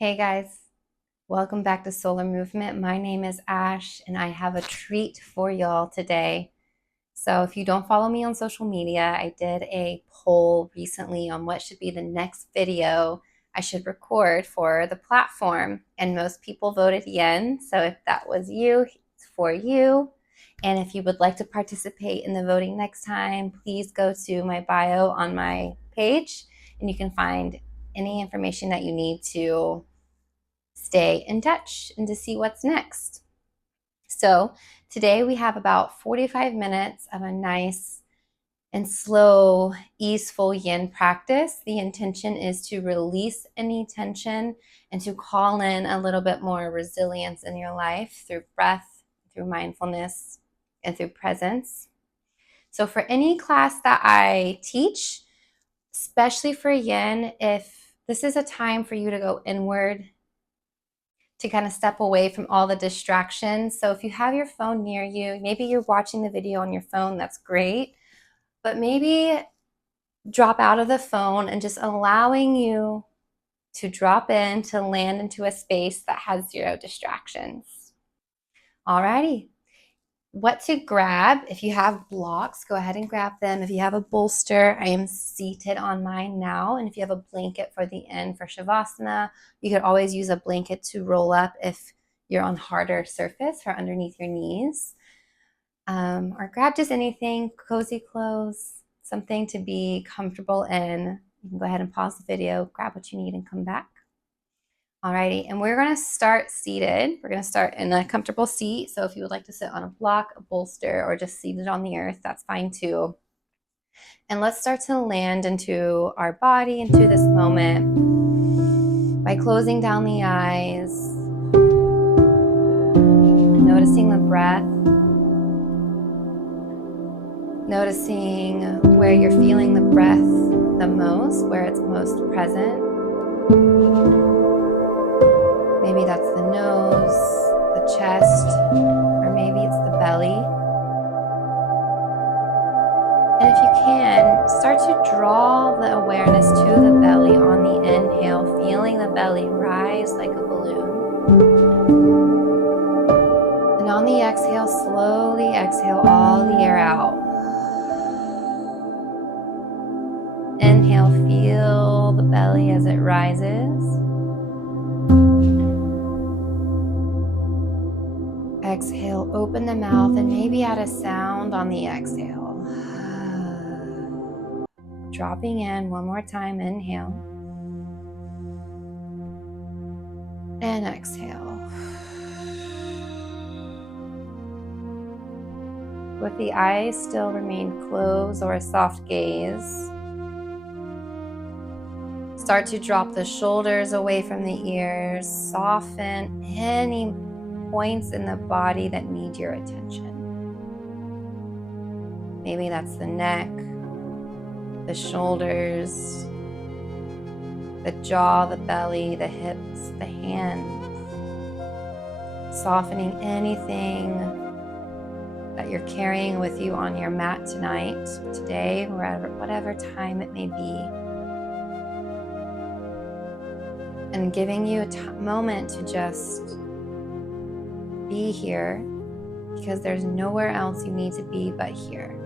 Hey guys, welcome back to Solar Movement. My name is Ash and I have a treat for y'all today. So if you don't follow me on social media, I did a poll recently on what should be the next video I should record for the platform, and most people voted yin. So if that was you, it's for you. And if you would like to participate in the voting next time, please go to my bio on my page and you can find any information that you need to stay in touch and to see what's next. So today we have about 45 minutes of a nice and slow, easeful yin practice. The intention is to release any tension and to call in a little bit more resilience in your life through breath, through mindfulness, and through presence. So for any class that I teach, especially for yin, if this is a time for you to go inward, to kind of step away from all the distractions. So if you have your phone near you, maybe you're watching the video on your phone, that's great. But maybe drop out of the phone and just allowing you to drop in, to land into a space that has zero distractions. Alrighty. What to grab? If you have blocks, go ahead and grab them. If you have a bolster, I am seated on mine now. And if you have a blanket for the end for Shavasana, you could always use a blanket to roll up if you're on harder surface or underneath your knees. Or grab just anything, cozy clothes, something to be comfortable in. You can go ahead and pause the video, grab what you need, and come back. Alrighty, and we're going to start seated. We're going to start in a comfortable seat. So if you would like to sit on a block, a bolster, or just seated on the earth, that's fine too. And let's start to land into our body, into this moment by closing down the eyes, noticing the breath, noticing where you're feeling the breath the most, where it's most present. Maybe that's the nose, the chest, or maybe it's the belly. And if you can, start to draw the awareness to the belly on the inhale, feeling the belly rise like a balloon. And on the exhale, slowly exhale all the air out. Inhale, feel the belly as it rises. Exhale, open the mouth and maybe add a sound on the exhale. Dropping in one more time, inhale. And exhale. With the eyes still remain closed or a soft gaze, start to drop the shoulders away from the ears. Soften any points in the body that need your attention. Maybe that's the neck, the shoulders, the jaw, the belly, the hips, the hands. Softening anything that you're carrying with you on your mat tonight, today, whatever time it may be. And giving you a moment to just be here, because there's nowhere else you need to be but here.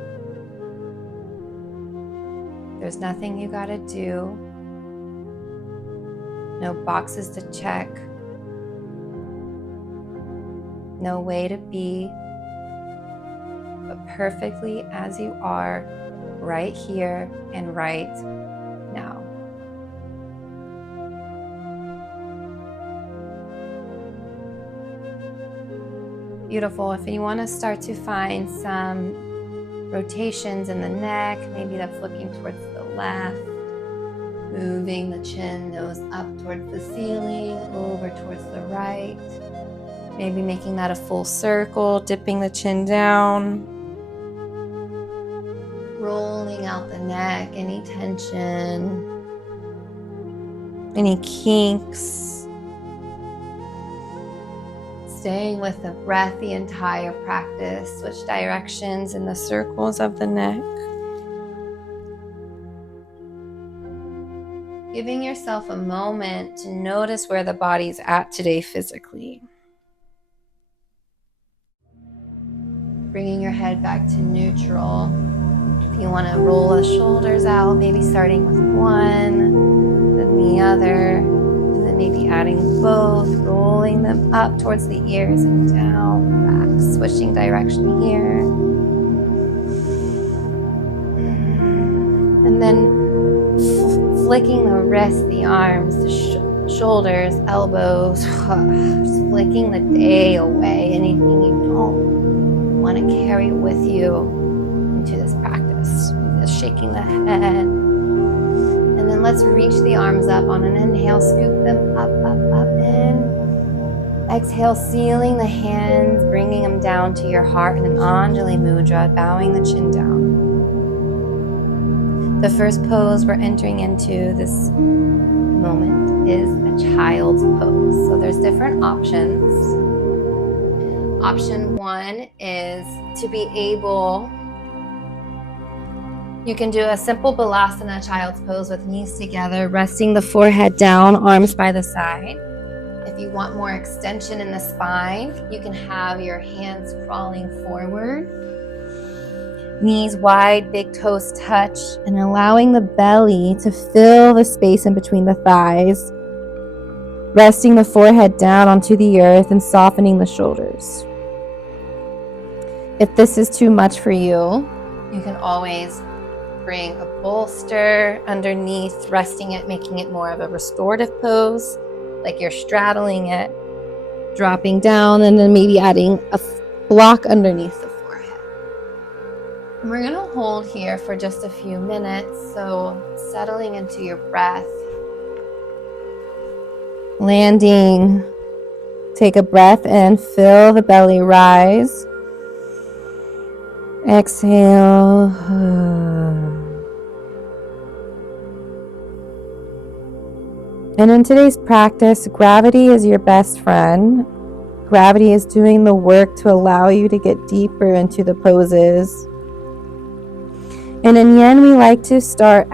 There's nothing you gotta do, no boxes to check, no way to be, but perfectly as you are, right here and right now. Beautiful. If you want to start to find some rotations in the neck, maybe that's looking towards the left, moving the chin, nose up towards the ceiling, over towards the right, maybe making that a full circle, dipping the chin down, rolling out the neck, any tension, any kinks. Staying with the breath the entire practice. Switch directions in the circles of the neck. Giving yourself a moment to notice where the body's at today physically. Bringing your head back to neutral. If you want to roll the shoulders out, maybe starting with one, then the other, and then maybe adding both, rolling them up towards the ears and down, back, switching direction here. And then flicking the wrists, the arms, the shoulders, elbows, just flicking the day away, anything you don't want to carry with you into this practice. Just shaking the head. And then let's reach the arms up on an inhale, scoop them up, in. Exhale, sealing the hands, bringing them down to your heart in an Anjali Mudra, bowing the chin down. The first pose we're entering into this moment is a child's pose. So there's different options. Option one is to be able, you can do a simple Balasana child's pose with knees together, resting the forehead down, arms by the side. If you want more extension in the spine, you can have your hands crawling forward. Knees wide, big toes touch, and allowing the belly to fill the space in between the thighs, resting the forehead down onto the earth and softening the shoulders. If this is too much for you, you can always bring a bolster underneath, resting it, making it more of a restorative pose, like you're straddling it, dropping down, and then maybe adding a block underneath the forehead. We're going to hold here for just a few minutes, so settling into your breath. Landing, take a breath in, feel the belly rise. Exhale. And in today's practice, gravity is your best friend. Gravity is doing the work to allow you to get deeper into the poses. And in Yin, we like to say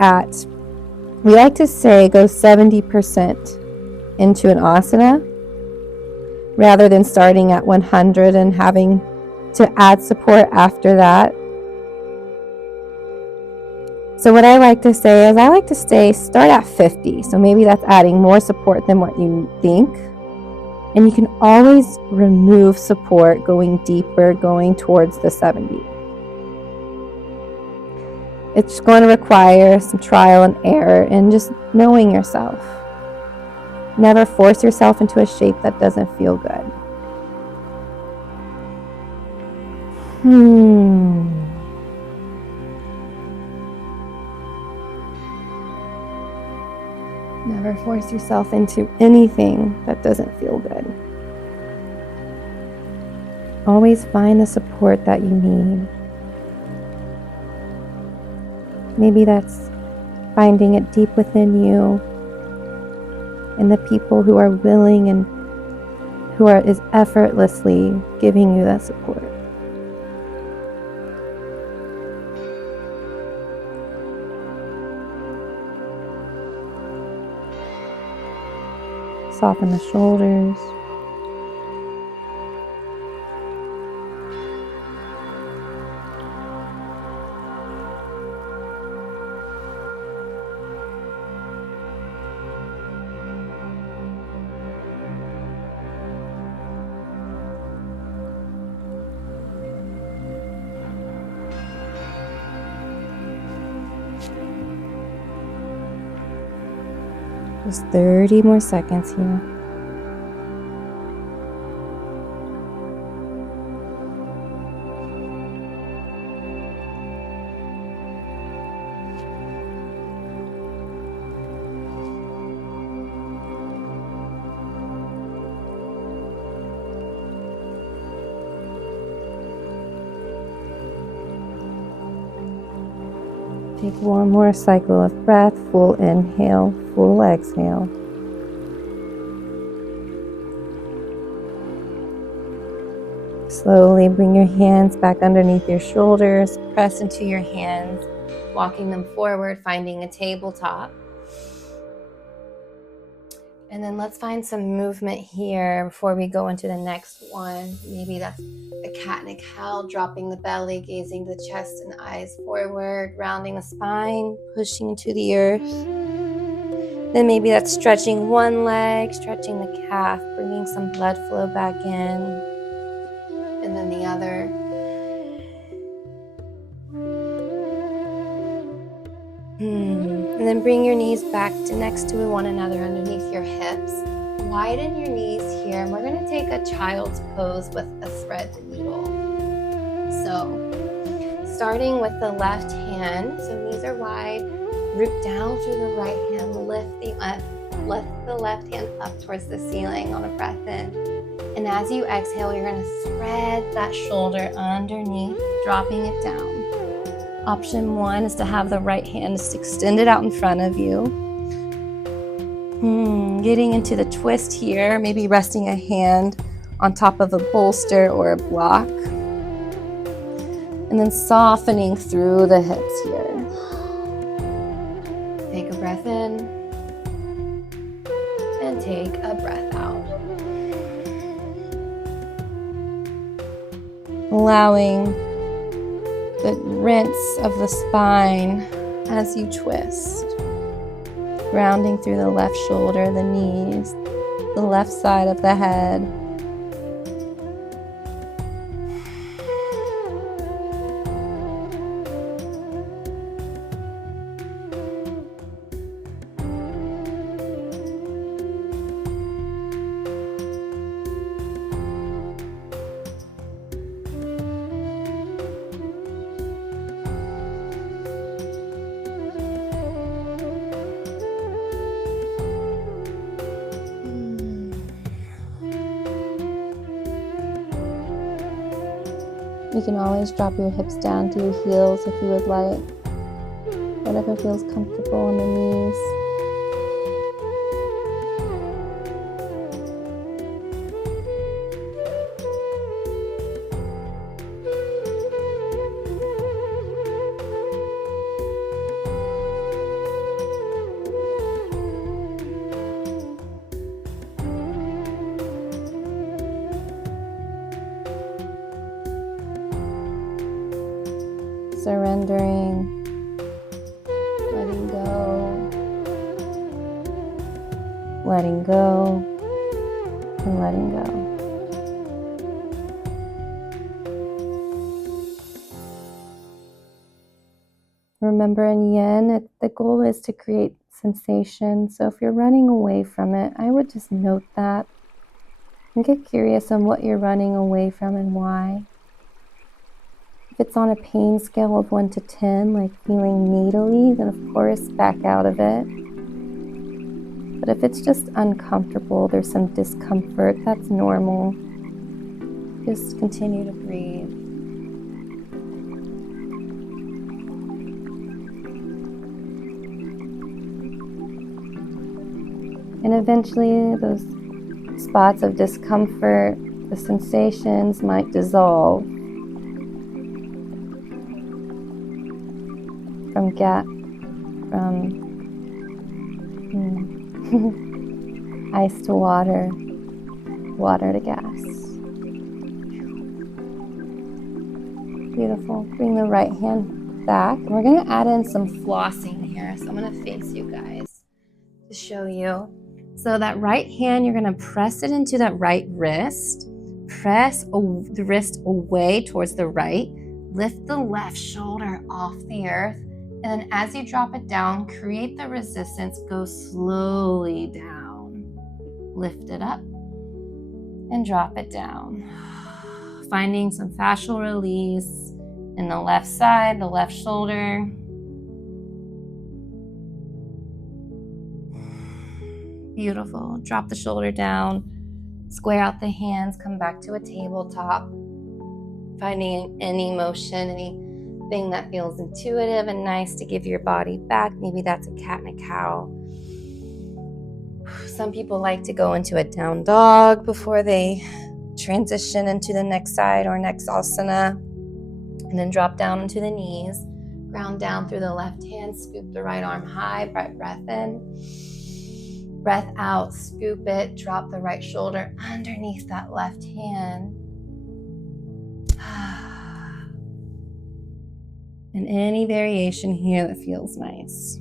go 70% into an asana, rather than starting at 100 and having to add support after that. So what I like to say is start at 50. So maybe that's adding more support than what you think. And you can always remove support going deeper, going towards the 70. It's going to require some trial and error and just knowing yourself. Never force yourself into a shape that doesn't feel good. Never force yourself into anything that doesn't feel good. Always find the support that you need. Maybe that's finding it deep within you and the people who are willing and who is effortlessly giving you that support. Soften the shoulders. Just 30 more seconds here. Take one more cycle of breath, full inhale, full exhale. Slowly bring your hands back underneath your shoulders, press into your hands, walking them forward, finding a tabletop. And then let's find some movement here before we go into the next one. Maybe that's a cat and a cow, dropping the belly, gazing the chest and eyes forward, rounding the spine, pushing to the earth. Then maybe that's stretching one leg, stretching the calf, bringing some blood flow back in. And then the other. And then bring your knees back to next to one another underneath your hips. Widen your knees here, and we're going to take a child's pose with a thread needle. So, starting with the left hand, so knees are wide, root down through the right hand, lift the left hand up towards the ceiling on a breath in. And as you exhale, you're going to thread that shoulder underneath, dropping it down. Option one is to have the right hand just extended out in front of you. Getting into the twist here, maybe resting a hand on top of a bolster or a block. And then softening through the hips here. Take a breath in and take a breath out. Allowing the rinse of the spine as you twist. Rounding through the left shoulder, the knees, the left side of the head. You can always drop your hips down to your heels if you would like. Whatever feels comfortable in the knees. Surrendering, letting go, and letting go. Remember, in Yin, the goal is to create sensation. So if you're running away from it, I would just note that and get curious on what you're running away from and why. If it's on a pain scale of 1 to 10, like feeling needly, then of course back out of it. But if it's just uncomfortable, there's some discomfort, that's normal. Just continue to breathe. And eventually those spots of discomfort, the sensations might dissolve. From ice to water, water to gas. Beautiful. Bring the right hand back. And we're going to add in some flossing here. So I'm going to face you guys to show you. So that right hand, you're going to press it into that right wrist. Press the wrist away towards the right. Lift the left shoulder off the earth. And then as you drop it down, create the resistance, go slowly down. Lift it up and drop it down. Finding some fascial release in the left side, the left shoulder. Beautiful. Drop the shoulder down, square out the hands, come back to a tabletop. Finding any motion, anything that feels intuitive and nice to give your body back. Maybe that's a cat and a cow. Some people like to go into a down dog before they transition into the next side or next asana. And then drop down into the knees. Ground down through the left hand. Scoop the right arm high. Breath in. Breath out, scoop it, drop the right shoulder underneath that left hand. And any variation here that feels nice.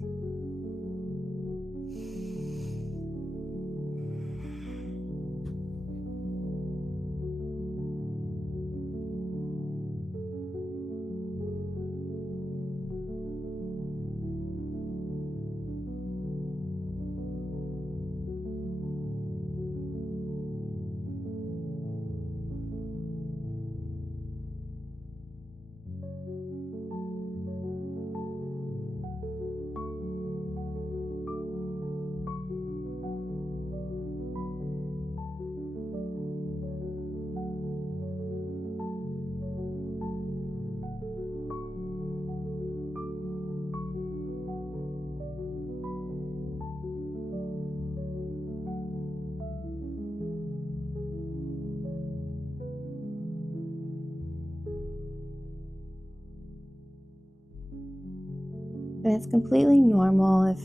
And it's completely normal if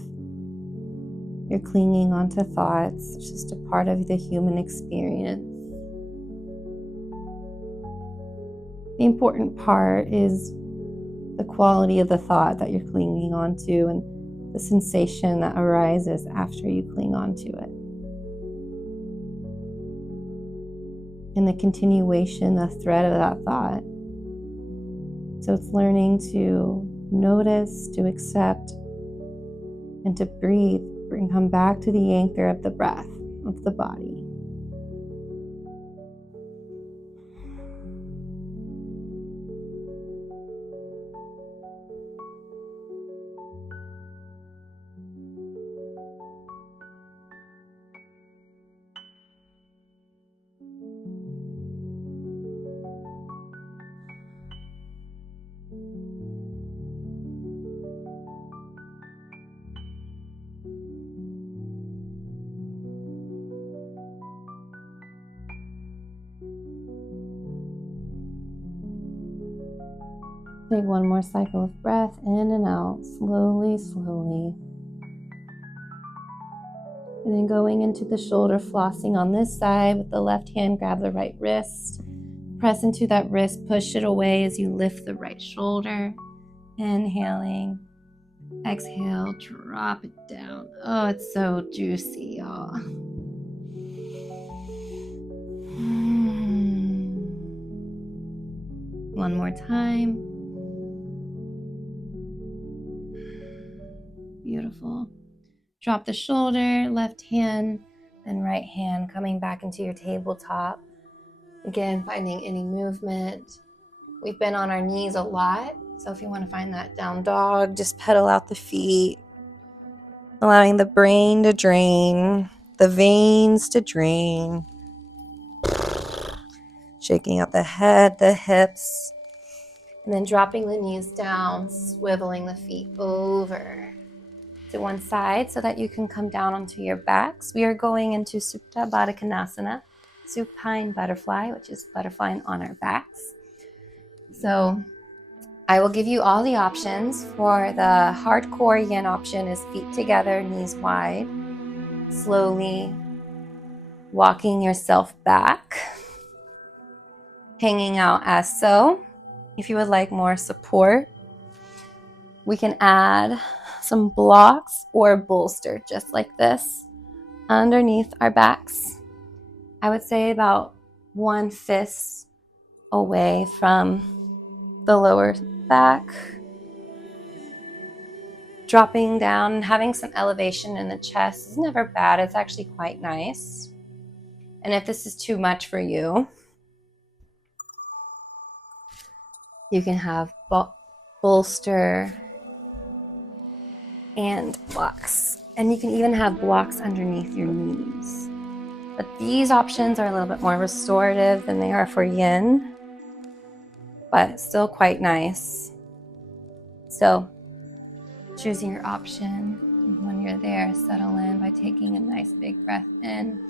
you're clinging onto thoughts. It's just a part of the human experience. The important part is the quality of the thought that you're clinging onto and the sensation that arises after you cling onto it. And the continuation, the thread of that thought. So it's learning to notice, to accept, and to breathe. Come back to the anchor of the breath, of the body. Take one more cycle of breath in and out, slowly, slowly. And then going into the shoulder flossing on this side with the left hand, grab the right wrist. Press into that wrist, push it away as you lift the right shoulder. Inhaling. Exhale, drop it down. Oh, it's so juicy, y'all. One more time. Beautiful. Drop the shoulder, left hand, then right hand coming back into your tabletop. Again, finding any movement. We've been on our knees a lot, so if you want to find that down dog, just pedal out the feet, allowing the brain to drain, the veins to drain, shaking out the head, the hips, and then dropping the knees down, swiveling the feet over to one side so that you can come down onto your backs. We are going into Supta Baddha Konasana, Supine Butterfly, which is butterflying on our backs. So I will give you all the options. For the hardcore yin option is feet together, knees wide, slowly walking yourself back, hanging out as so. If you would like more support, we can add some blocks or bolster just like this underneath our backs. I would say about 1 fist away from the lower back. Dropping down and having some elevation in the chest is never bad. It's actually quite nice. And if this is too much for you, you can have bolster and blocks. And you can even have blocks underneath your knees. But these options are a little bit more restorative than they are for yin, but still quite nice. So choosing your option. And when you're there, settle in by taking a nice big breath in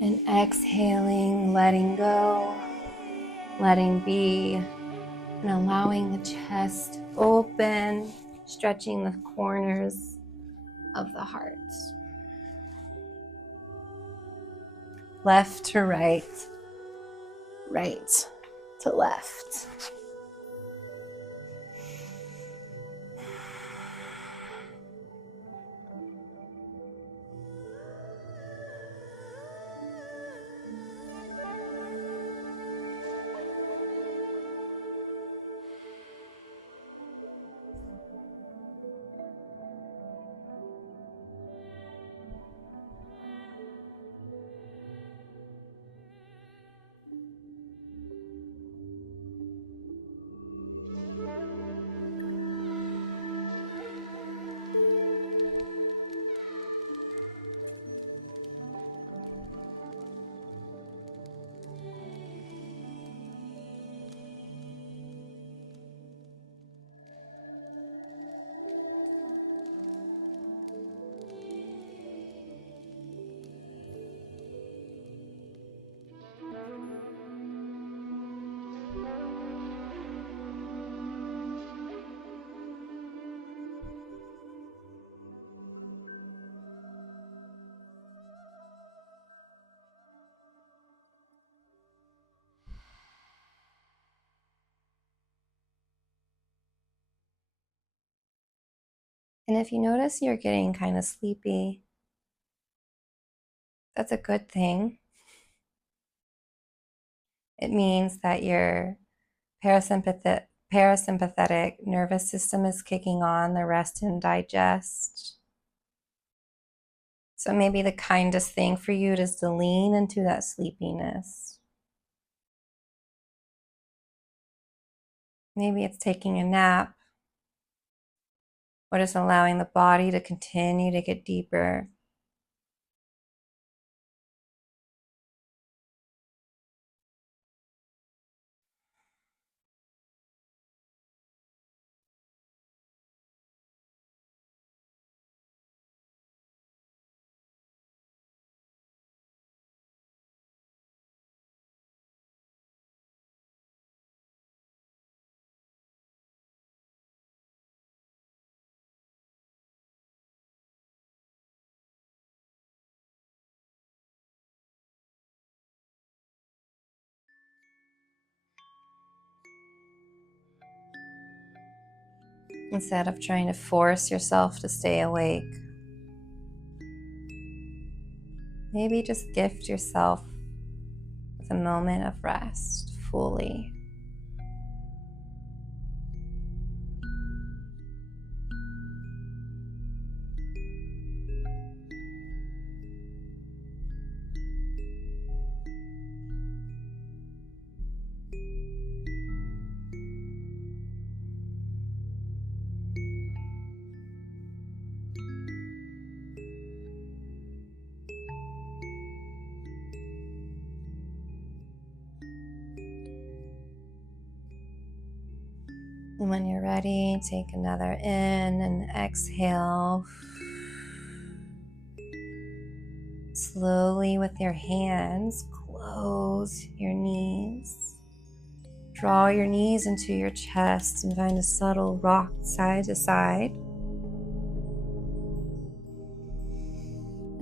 and exhaling, letting go, letting be, and allowing the chest open, stretching the corners of the heart. Left to right, right to left. And if you notice you're getting kind of sleepy, that's a good thing. It means that your parasympathetic nervous system is kicking on, the rest and digest. So maybe the kindest thing for you is to lean into that sleepiness. Maybe it's taking a nap, or just allowing the body to continue to get deeper. Instead of trying to force yourself to stay awake, maybe just gift yourself with a moment of rest fully. And when you're ready, take another in and exhale. Slowly with your hands, close your knees. Draw your knees into your chest and find a subtle rock side to side.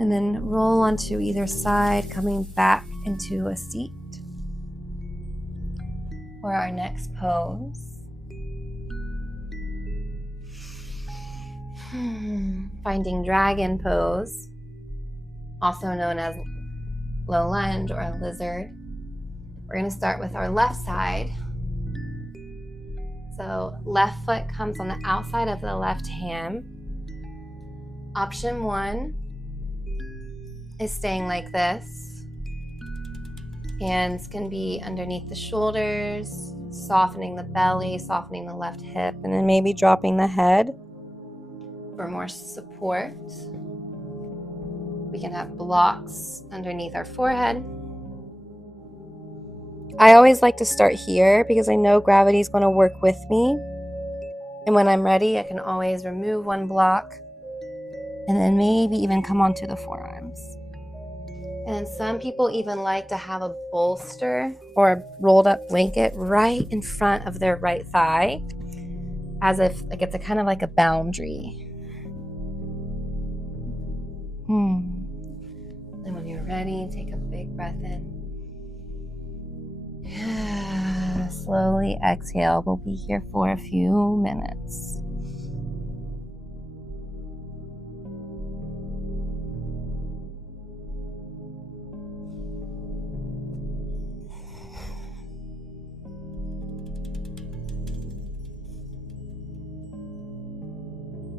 And then roll onto either side, coming back into a seat. For our next pose. Finding dragon pose, also known as low lunge or a lizard. We're going to start with our left side. So left foot comes on the outside of the left hand. Option 1 is staying like this. Hands can be underneath the shoulders, softening the belly, softening the left hip, and then maybe dropping the head for more support. We can have blocks underneath our forehead. I always like to start here because I know gravity is going to work with me. And when I'm ready, I can always remove one block and then maybe even come onto the forearms. And some people even like to have a bolster or a rolled up blanket right in front of their right thigh, as if like it's a kind of like a boundary. And when you're ready, take a big breath in. Slowly exhale. We'll be here for a few minutes.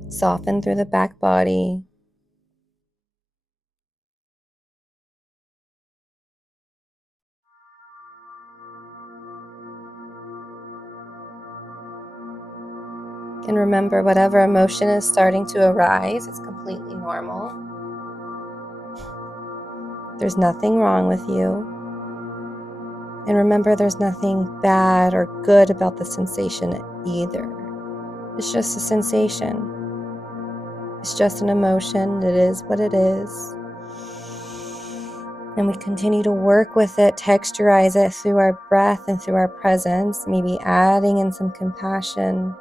Soften through the back body. And remember, whatever emotion is starting to arise, it's completely normal. There's nothing wrong with you. And remember, there's nothing bad or good about the sensation either. It's just a sensation. It's just an emotion. It is what it is. And we continue to work with it, texturize it through our breath and through our presence, maybe adding in some compassion.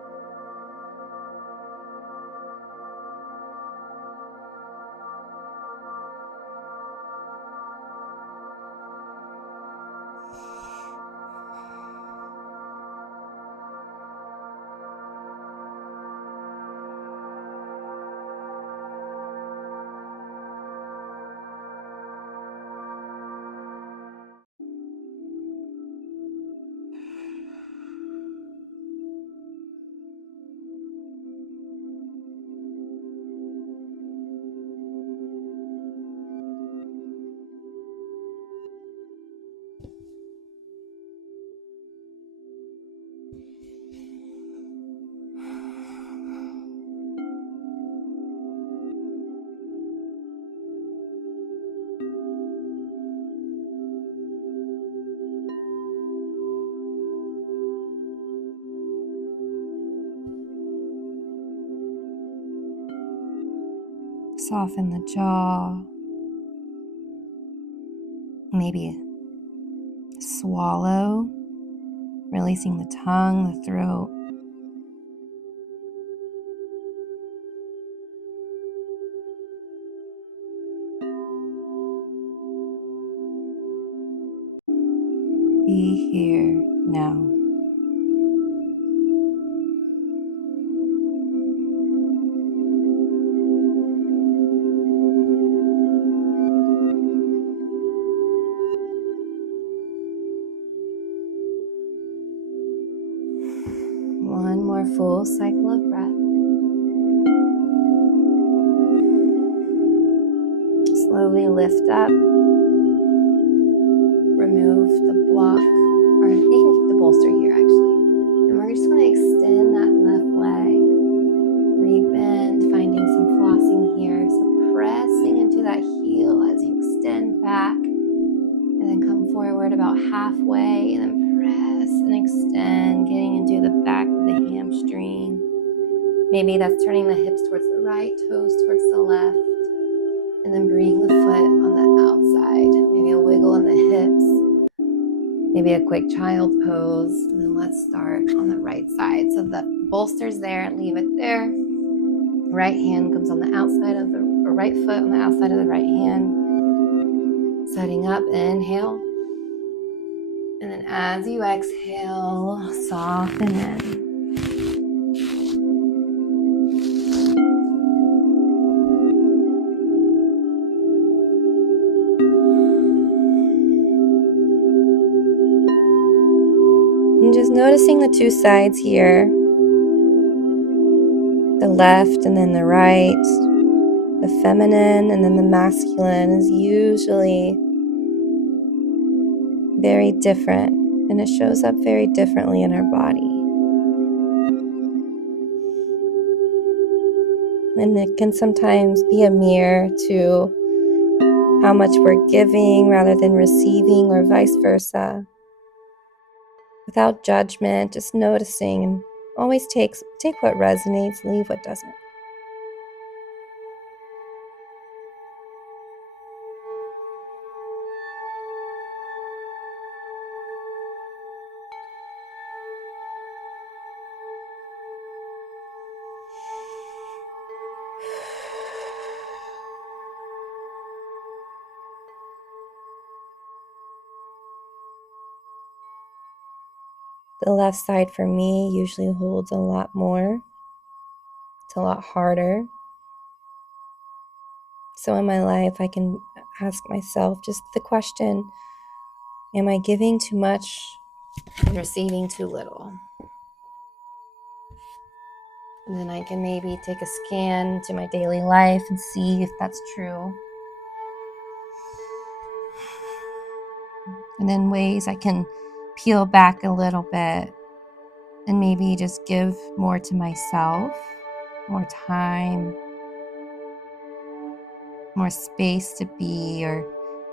Soften the jaw. Maybe swallow, releasing the tongue, the throat. Be here now. One more full cycle of breath. Slowly lift up. Remove the block, or you can keep the bolster here actually. And we're just going to extend that left leg. Rebend, finding some flossing here. So pressing into that heel as you extend back. And then come forward about halfway and then press and extend, getting into the back of the hamstring. Maybe that's turning the hips towards the right, toes towards the left. And then bring the foot on the outside. Maybe a wiggle in the hips. Maybe a quick child pose. And then let's start on the right side. So the bolster's there, leave it there. Right hand comes on the outside of the right foot on the outside of the right hand. Setting up, inhale. And then as you exhale, soften in. And just noticing the two sides here, the left and then the right, the feminine and then the masculine is usually very different, and it shows up very differently in our body. And it can sometimes be a mirror to how much we're giving rather than receiving, or vice versa. Without judgment, just noticing, and always take what resonates, leave what doesn't. The left side for me usually holds a lot more. It's a lot harder. So in my life, I can ask myself just the question, am I giving too much and receiving too little? And then I can maybe take a scan to my daily life and see if that's true. And then ways I can peel back a little bit and maybe just give more to myself, more time, more space to be, or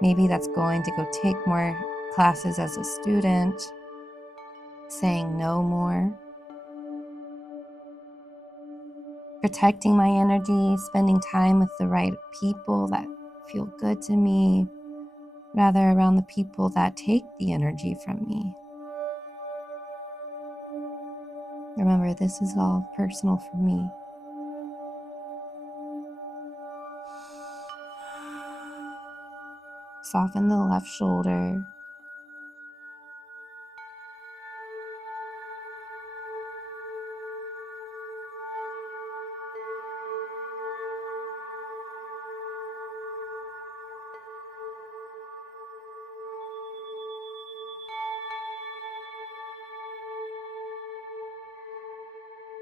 maybe that's going to go take more classes as a student, saying no more, protecting my energy, spending time with the right people that feel good to me, rather around the people that take the energy from me. Remember, this is all personal for me. Soften the left shoulder.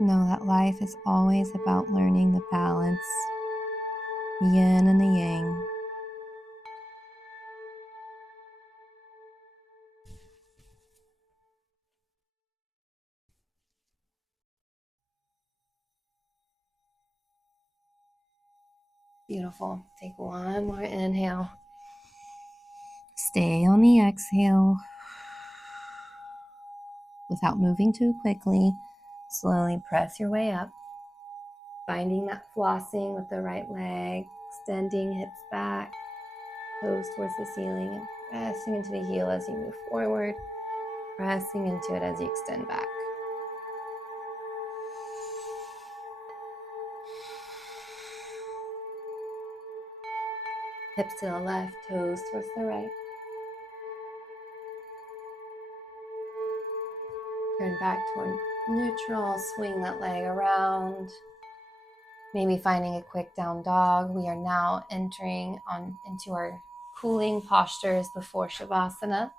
Know that life is always about learning the balance, the yin and the yang. Beautiful. Take one more inhale. Stay on the exhale. Without moving too quickly, slowly press your way up. Finding that flossing with the right leg, extending hips back, toes towards the ceiling, and pressing into the heel as you move forward, pressing into it as you extend back. Hips to the left, toes towards the right. Turn back toward neutral, swing that leg around. Maybe finding a quick down dog. We are now entering into our cooling postures before Shavasana.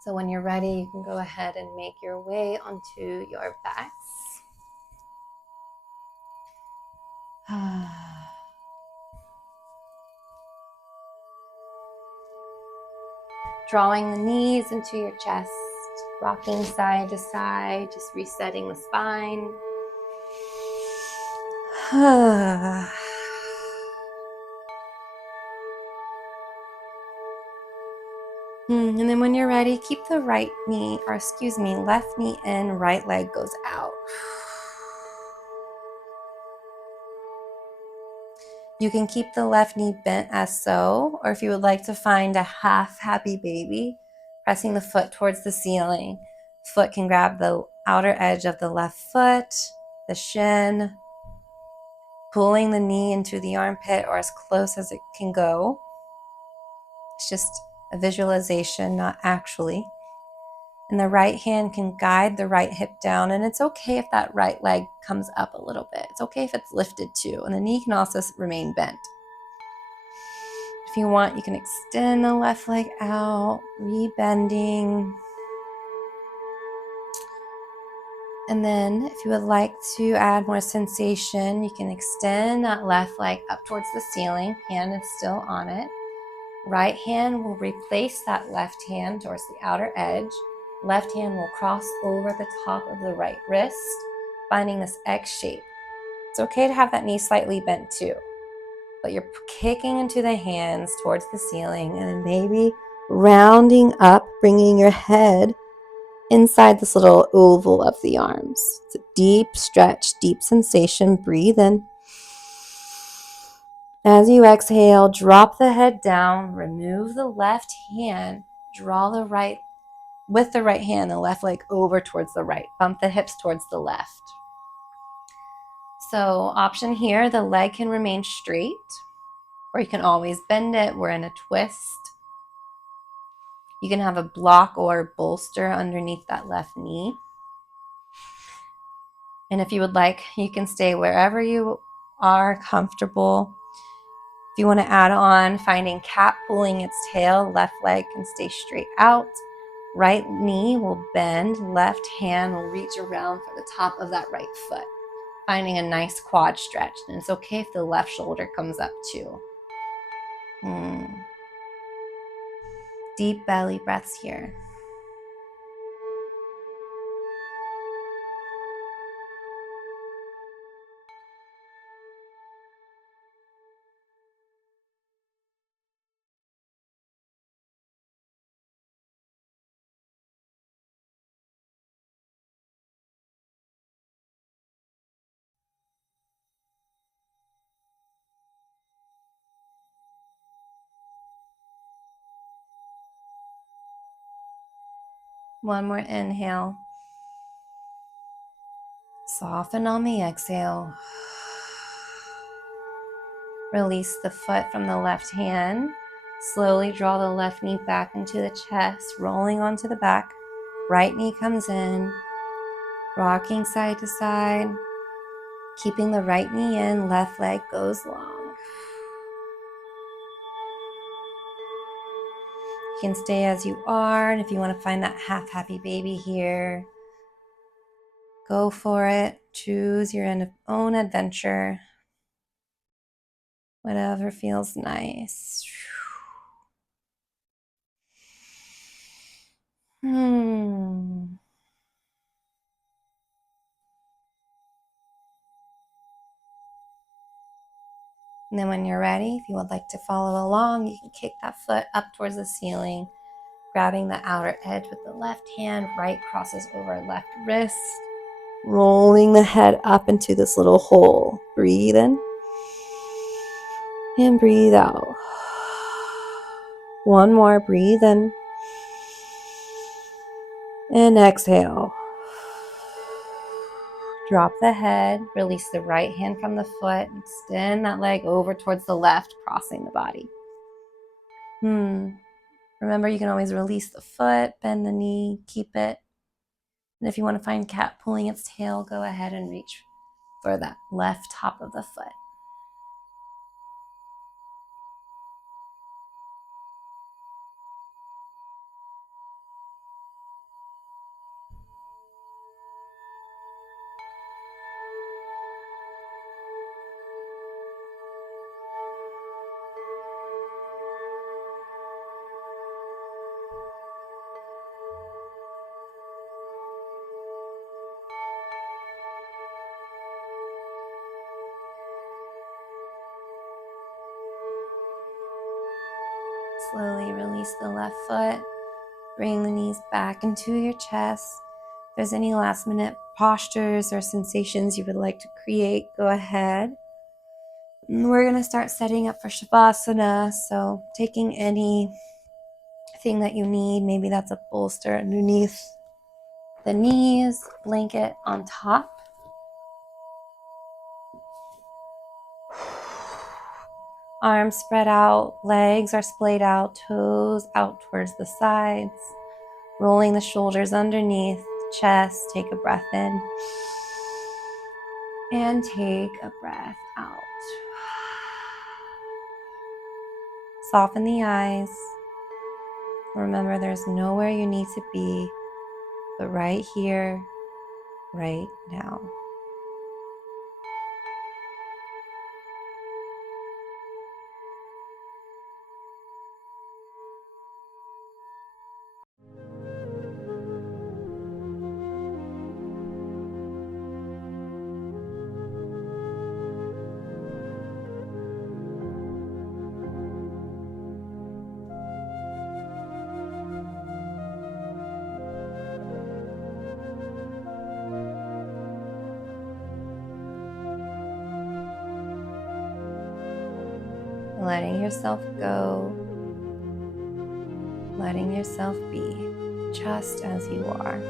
So when you're ready, you can go ahead and make your way onto your backs. Drawing the knees into your chest, rocking side to side, just resetting the spine. And then when you're ready, keep the left knee in, right leg goes out. You can keep the left knee bent as so, or if you would like to find a half happy baby, pressing the foot towards the ceiling. Foot can grab the outer edge of the left foot, the shin, pulling the knee into the armpit or as close as it can go. It's just a visualization, not actually. And the right hand can guide the right hip down, and it's okay if that right leg comes up a little bit. It's okay if it's lifted too, and the knee can also remain bent. If you want, you can extend the left leg out, rebending. And then if you would like to add more sensation, you can extend that left leg up towards the ceiling. Hand is still on it. Right hand will replace that left hand towards the outer edge. Left hand will cross over the top of the right wrist, finding this X shape. It's okay to have that knee slightly bent too, but you're kicking into the hands towards the ceiling and then maybe rounding up, bringing your head inside this little oval of the arms. It's a deep stretch, deep sensation. Breathe in. As you exhale, drop the head down, remove the left hand, draw the right hand, the left leg over towards the right. Bump the hips towards the left. So option here, the leg can remain straight, or you can always bend it. We're in a twist. You can have a block or bolster underneath that left knee. And if you would like, you can stay wherever you are comfortable. If you want to add on finding cat pulling its tail, left leg can stay straight out. Right knee will bend, left hand will reach around for the top of that right foot, finding a nice quad stretch. And it's okay if the left shoulder comes up too. Deep belly breaths here. One more inhale. Soften on the exhale. Release the foot from the left hand. Slowly draw the left knee back into the chest, rolling onto the back. Right knee comes in, rocking side to side. Keeping the right knee in, left leg goes long. You can stay as you are, and if you want to find that half happy baby here, go for it. Choose your own adventure. Whatever feels nice. And then when you're ready, if you would like to follow along, you can kick that foot up towards the ceiling, grabbing the outer edge with the left hand. Right crosses over left wrist, rolling the head up into this little hole. Breathe in and breathe out. One more, breathe in and exhale. Drop the head, release the right hand from the foot, extend that leg over towards the left, crossing the body. Remember, you can always release the foot, bend the knee, keep it. And if you want to find cat pulling its tail, go ahead and reach for that left top of the foot. Slowly release the left foot. Bring the knees back into your chest. If there's any last minute postures or sensations you would like to create, go ahead. And we're going to start setting up for Shavasana. So taking anything that you need, maybe that's a bolster underneath the knees, blanket on top. Arms spread out, legs are splayed out, toes out towards the sides. Rolling the shoulders underneath, chest, take a breath in. And take a breath out. Soften the eyes. Remember, there's nowhere you need to be, but right here, right now. Letting yourself go, letting yourself be just as you are.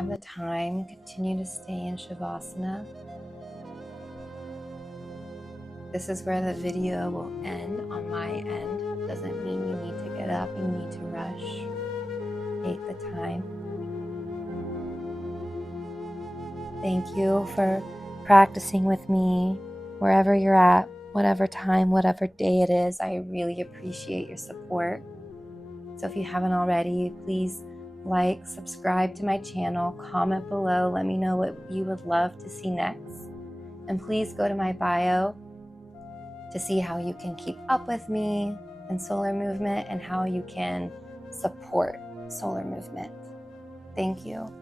have the time, continue to stay in Shavasana. This is where the video will end on my end. Doesn't mean you need to get up, you need to rush. Take the time. Thank you for practicing with me wherever you're at, whatever time, whatever day it is. I really appreciate your support. So if you haven't already, please like, subscribe to my channel, comment below, let me know what you would love to see next. And please go to my bio to see how you can keep up with me and solar movement and how you can support solar movement. Thank you.